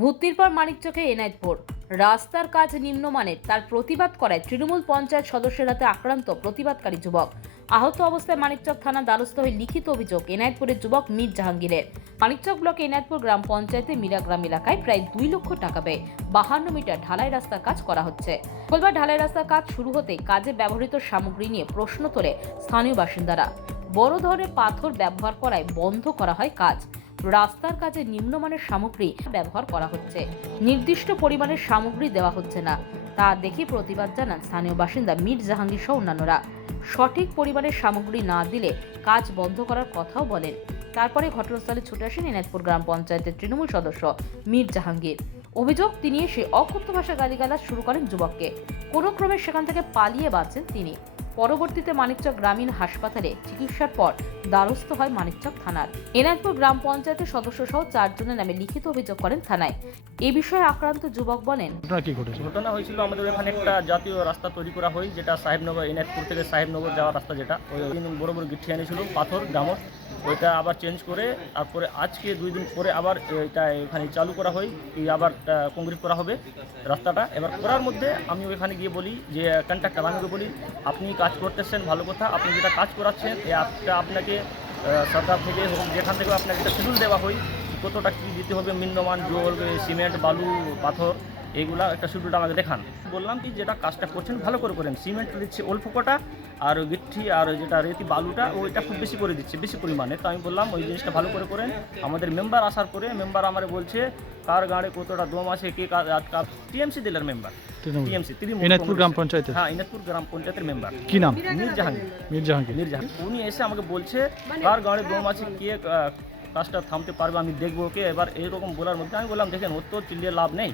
ভর্তির পর মানিকচকে এনায়েতপুর রাস্তার কাজ নিম্নমানের, তার প্রতিবাদ করায় তৃণমূল পঞ্চায়েত সদস্যের হাতে আক্রান্ত প্রতিবাদকারী যুবক। আহত অবস্থায় মানিকচক থানার দ্বারস্থ হয়ে লিখিত অভিযোগ এনায়েতপুরের যুবক মীর জাহাঙ্গীরের। মানিকচক ব্লকে এনায়েতপুর গ্রাম পঞ্চায়েতে মিরাগ্রাম এলাকায় প্রায় 2 লক্ষ টাকা ব্যয়ে 52 মিটার ঢালাই রাস্তার কাজ করা হচ্ছে। মঙ্গলবার ঢালাই রাস্তার কাজ শুরু হতে কাজে ব্যবহৃত সামগ্রী নিয়ে প্রশ্ন তোলে স্থানীয় বাসিন্দারা। বড় ধরনের পাথর ব্যবহার করায় বন্ধ করা হয় কাজ। রাস্তার কাজে নিম্নমানের সামগ্রী ব্যবহার করা হচ্ছে, নির্দিষ্ট পরিমাণের সামগ্রী দেওয়া হচ্ছে না। তা দেখে প্রতিবাদ জানান স্থানীয় বাসিন্দা মীর জাহাঙ্গীর সহ অন্যান্যরা। সঠিক পরিমাণের সামগ্রী না দিলে কাজ বন্ধ করার কথাও বলেন। তারপরে ঘটনাস্থলে ছুটে আসেন এনায়েতপুর গ্রাম পঞ্চায়েতের তৃণমূল সদস্য মীর জাহাঙ্গীর। অভিযোগ, তিনি এসে অকথ্য ভাষায় গালিগালাজ শুরু করেন যুবককে। কোনো ক্রমে সেখান থেকে পালিয়ে বাঁচেন তিনি। পরবর্তীতে মানিকচক গ্রামীণ হাসপাতালে চিকিৎসার পর দ্বারস্থ হয় মানিকচক থানার। এনায়েতপুর গ্রাম পঞ্চায়েতের সদস্য সহ 4 জনের নামে লিখিত অভিযোগ করেন থানায়। এই বিষয়ে আক্রান্ত যুবক বলেন, ঘটনা হয়েছিল আমাদের এখানে একটা জাতীয় রাস্তা তৈরি করা হয়, যেটা সাহেবনগর এনায়েতপুর থেকে সাহেবনগর যাওয়ার রাস্তা, যেটা ওই বড় বড় গিঠি আনিয়েছিল পাথর ডামর, ওইটা আবার চেঞ্জ করে তারপরে আজকে 2 দিন পরে আবার এটা এখানে চালু করা হয়, আবার কংক্রিট করা হবে রাস্তাটা। এবার করার মধ্যে আমি ওইখানে গিয়ে বলি যে কন্ট্রাক্টর, আমি বলি আপনি কাজ করতেছেন ভালো কথা, আপনি যেটা কাজ করাচ্ছেন আপনাকে সরকার থেকে যেখান থেকে আপনাকে একটা শিডিউল দেওয়া হয় কতটা কী দিতে হবে, নিম্নমান জল, সিমেন্ট, বালু, পাথর, এইগুলা একটা শিডিউলটা আমাকে দেখান। বললাম কি যেটা কাজটা করছেন ভালো করে করেন, সিমেন্ট দিচ্ছে অল্প কটা, আর গিট্টি আর যেটা রেতি বালুটা ওইটা খুব বেশি করে দিচ্ছে, বেশি পরিমাণে। তো আমি বললাম ওই জিনিসটা ভালো করে করেন। আমাদের মেম্বার আসার পরে মেম্বার আমার বলছে কার গাঁড়ে কতটা দম আছে, কে টিএমসি দিলার মেম্বার, টিএমসি এনায়েতপুর গ্রাম পঞ্চায়েত, হ্যাঁ এনায়েতপুর গ্রাম পঞ্চায়েতের মেম্বার। কি নাম? মীর জাহাঙ্গীর। উনি এসে আমাকে বলছে কার গাঁড়ে দম আছে, কে কাজটা থামতে পারবে, আমি দেখবো ওকে। এবার এইরকম বলার মধ্যে আমি বললাম দেখেন ওর তো চিল্লিয়ে লাভ নেই,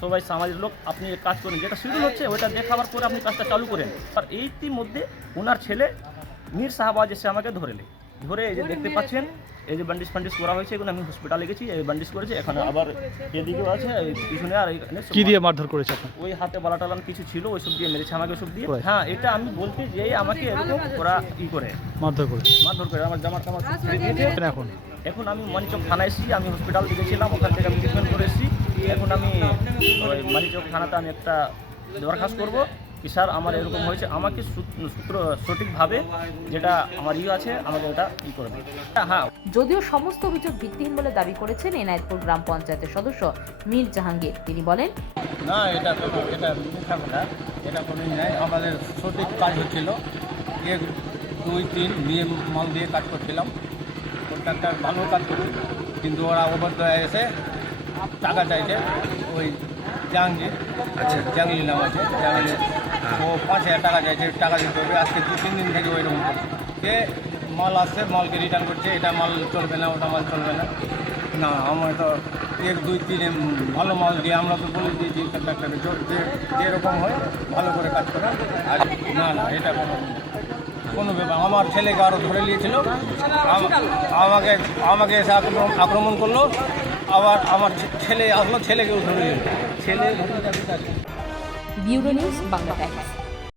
সবাই সমাজের লোক, আপনি কাজ করেন, যেটা শিডিউল হচ্ছে ওইটা দেখাবার পরে আপনি কাজটা চালু করেন। আর এইটির মধ্যে ওনার ছেলে মীর সাহাবাজ এসে আমাকে ধরে এই যে দেখতে পাচ্ছেন এই যে ব্যান্ডেজ ফ্যান্ডেজ করা হয়েছে, এগুলো আমি হসপিটালে গেছি, এই ব্যান্ডেজ করেছে, এখানে আবার এদিকেও আছে, পিছনে আর এইখানে কি দিয়ে মারধর করেছে আপনার? ওই হাতে বালাটালান কিছু ছিল ওইসব দিয়ে মেরেছে আমাকে, ওসব দিয়ে। হ্যাঁ এটা আমি বলতে যে আমাকে এরকম ওরা করে মারধর করে আমার জামার টামার এখন আমি মানিকচক থানায় এসেছি, আমি হসপিটাল গেছিলাম, ওখান থেকে আমি ট্রিটমেন্ট করে এসেছি। এখন আমি ওই মানিকচক থানাতে আমি একটা দরখাস্ত করবো কি স্যার আমার এরকম হয়েছে, আমাকে সঠিকভাবে যেটা আমার আছে আমাকে এটা করে দিই। হ্যাঁ, যদিও সমস্ত অভিযোগ ভিত্তিহীন বলে দাবি করেছেন এনায়েতপুর গ্রাম পঞ্চায়েতের সদস্য মীর জাহাঙ্গীর। তিনি বলেন, না এটা মিথ্যা কথা, এটা কোনো নাই, আমাদের সঠিক কাজ হচ্ছিল, 1 2 3 নিয়ে মাল দিয়ে কাজ করছিলাম, কন্ট্রাক্টর ভালো কাজ করছিল, কিন্তু ওরা অবদ্ধ এসে টাকা চাইছে। ওই জাহাঙ্গীর, জাহাঙ্গীর নাম আছে, জাহাঙ্গীর, ও 5,000 টাকা চাইছে, টাকা দিতে হবে। আজকে 2-3 দিন থেকে ওইরকম করছে, মাল আসছে মালকে রিটার্ন করছে, এটা মাল চলবে না, ওটা মাল চলবে না। না আমার তো 1 2 3 ভালো মাল দিয়ে আমরা তো বলে দিয়েছি কন্ট্রাক্টরে যেরকম হয় ভালো করে কাজ করা। আর না এটা কোনো ব্যাপার, আমার ছেলেকে আরও ধরে নিয়েছিল, আমাকে এসে আক্রমণ করলো, আবার আমার ছেলে আসলো, ছেলেকেও ধরে নিল, ছেলে ব্যুরো নিউজ বাংলা টাইমস।